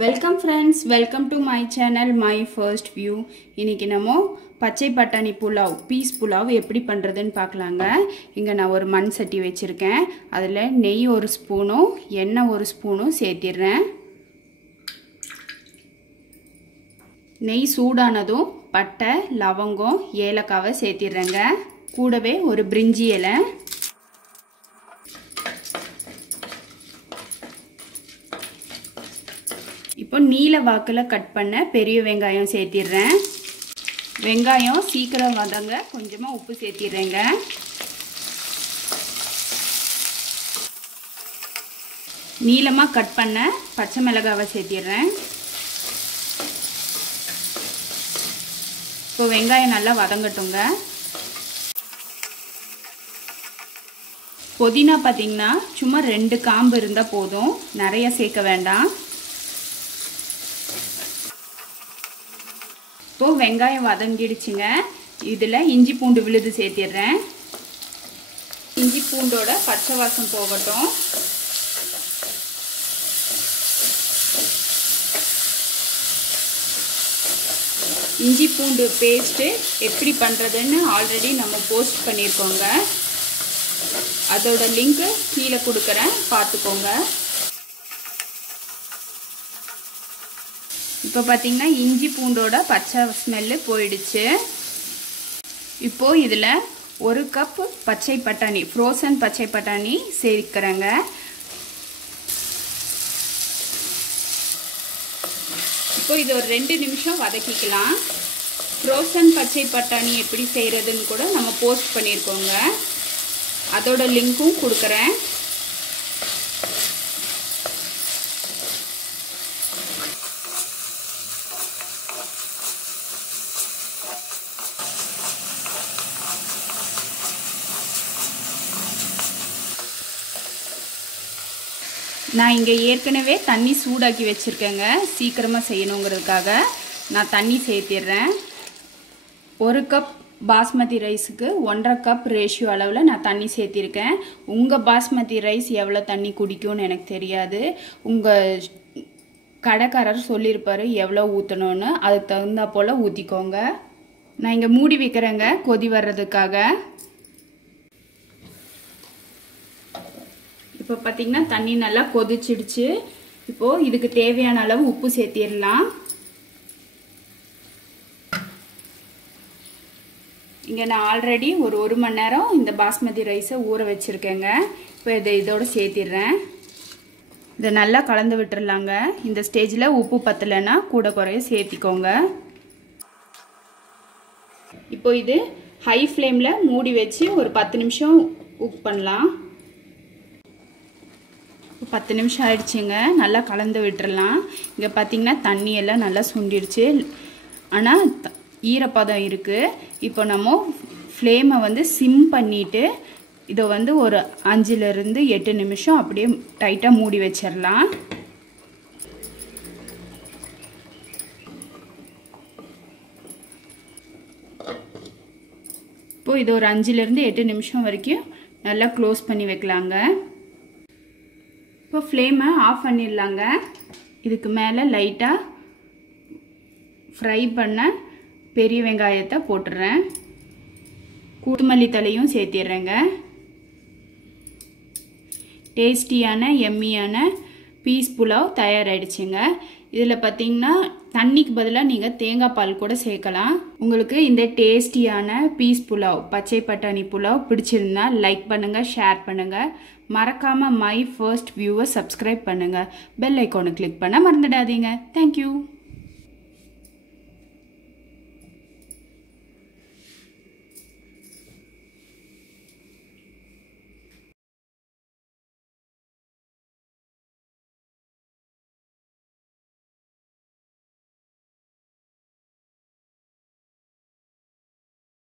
Welcome friends, welcome to my channel My First View. இன்னைக்கு நம்ம பச்சை பட்டாணி புலாவ் பீஸ் புலாவ் எப்படி பண்றதுன்னு பார்க்கலாங்க. இங்க நான் ஒரு மண் சட்டி வச்சிருக்கேன். அதுல நெய் ஒரு ஸ்பூனும் எண்ணெய் ஒரு ஸ்பூனும் சேர்த்திடுறேன். நெய் சூடானதும் பட்டை, லவங்கம், ஏலக்காவை சேர்த்திடுறேங்க. கூடவே ஒரு பிரிஞ்சி இலை, இப்போ நீல வாக்குல கட் பண்ண பெரிய வெங்காயம் சேர்த்திடுறேன். வெங்காயம் சீக்கிரம் வதங்க கொஞ்சமா உப்பு சேர்த்திடுறேங்க. நீளமா கட் பண்ண பச்சை மிளகாவை சேர்த்திடுறேன். இப்போ வெங்காயம் நல்லா வதங்கட்டுங்க. புதினா பார்த்தீங்கன்னா சும்மா 2 காம்பு இருந்தா போதும், நிறைய சேர்க்க வேண்டாம். இப்போ வெங்காயம் வதங்கிடுச்சுங்க. இதுல இஞ்சி பூண்டு விழுது சேர்த்திடுறேன். இஞ்சி பூண்டோட பச்சை வாசம் போகட்டும். இஞ்சி பூண்டு பேஸ்ட் எப்படி பண்றதுன்னு ஆல்ரெடி நம்ம போஸ்ட் பண்ணியிருக்கோங்க. அதோட லிங்க் கீழே கொடுக்குறேன், பார்த்துக்கோங்க. இப்போ பார்த்தீங்கன்னா இஞ்சி பூண்டோட பச்சை ஸ்மெல்லு போயிடுச்சு. இப்போ இதில் 1 கப் பச்சை பட்டாணி, ஃப்ரோசன் பச்சை பட்டாணி சேர்க்கிறேங்க. இப்போ இது ஒரு 2 நிமிஷம் வதக்கிக்கலாம். ஃப்ரோசன் பச்சை பட்டாணி எப்படி செய்கிறதுன்னு கூட நம்ம போஸ்ட் பண்ணியிருக்கோங்க. அதோட லிங்க்கும் கொடுக்குறேன். நான் இங்கே ஏற்கனவே தண்ணி சூடாக்கி வச்சுருக்கேங்க. சீக்கிரமாக செய்யணுங்கிறதுக்காக நான் தண்ணி சேர்த்திடுறேன். 1 கப் பாஸ்மதி ரைஸுக்கு 1.5 கப் ரேஷியோ அளவில் நான் தண்ணி சேர்த்திருக்கேன். உங்கள் பாஸ்மதி ரைஸ் எவ்வளோ தண்ணி குடிக்கும்னு எனக்கு தெரியாது. உங்கள் கடைக்காரர் சொல்லியிருப்பார் எவ்வளோ ஊற்றணும்னு, அதுக்கு தகுந்தா போல் ஊற்றிக்கோங்க. நான் இங்கே மூடி வைக்கிறேங்க கொதி வர்றதுக்காக. இப்போ பார்த்தீங்கன்னா தண்ணி நல்லா கொதிச்சிடுச்சு. இப்போது இதுக்கு தேவையான அளவு உப்பு சேர்த்திடலாம். இங்கே நான் ஆல்ரெடி ஒரு 1 மணி நேரம் இந்த பாஸ்மதி ரைஸை ஊற வச்சுருக்கேங்க. இப்போ இதோட சேர்த்திடுறேன். இதை நல்லா கலந்து விட்டுறலாங்க. இந்த ஸ்டேஜில் உப்பு பத்தலைன்னா கூட குறைய சேர்த்திக்கோங்க. இப்போ இது ஹை ஃப்ளேமில் மூடி வச்சு ஒரு 10 நிமிஷம் குக் பண்ணலாம். 10 நிமிஷம் ஆயிடுச்சுங்க. நல்லா கலந்து விட்டுறலாம். இங்கே பார்த்தீங்கன்னா தண்ணி எல்லாம் நல்லா சுண்டிடுச்சு, ஆனால் ஈரப்பதம் இருக்குது. இப்போ நம்ம ஃப்ளேமை வந்து சிம் பண்ணிவிட்டு இதை வந்து ஒரு 5லிருந்து 8 நிமிஷம் அப்படியே டைட்டாக மூடி வச்சிடலாம். இப்போ இது ஒரு 5லிருந்து 8 நிமிஷம் வரைக்கும் நல்லா க்ளோஸ் பண்ணி வைக்கலாங்க. இப்போ ஃப்ளேமை ஆஃப் பண்ணிடலாங்க. இதுக்கு மேலே லைட்டாக ஃப்ரை பண்ண பெரிய வெங்காயத்தை போட்டுடுறேன். கொத்தமல்லி தலையும் சேர்த்திடுறேங்க. டேஸ்டியான எம்மியான பீஸ் புலாவ் தயாராகிடுச்சுங்க. இதில் பார்த்தீங்கன்னா தண்ணிக்கு பதிலாக நீங்கள் தேங்காய் பால் கூட சேர்க்கலாம். உங்களுக்கு இந்த டேஸ்டியான பீஸ் புலாவ் பச்சை பட்டாணி புலாவ் பிடிச்சிருந்தா லைக் பண்ணுங்கள், ஷேர் பண்ணுங்கள். மறக்காமல் மை ஃபர்ஸ்ட் வியூவை சப்ஸ்கிரைப் பண்ணுங்கள். பெல் ஐக்கானை கிளிக் பண்ண மறந்துடாதீங்க. தேங்க்யூ.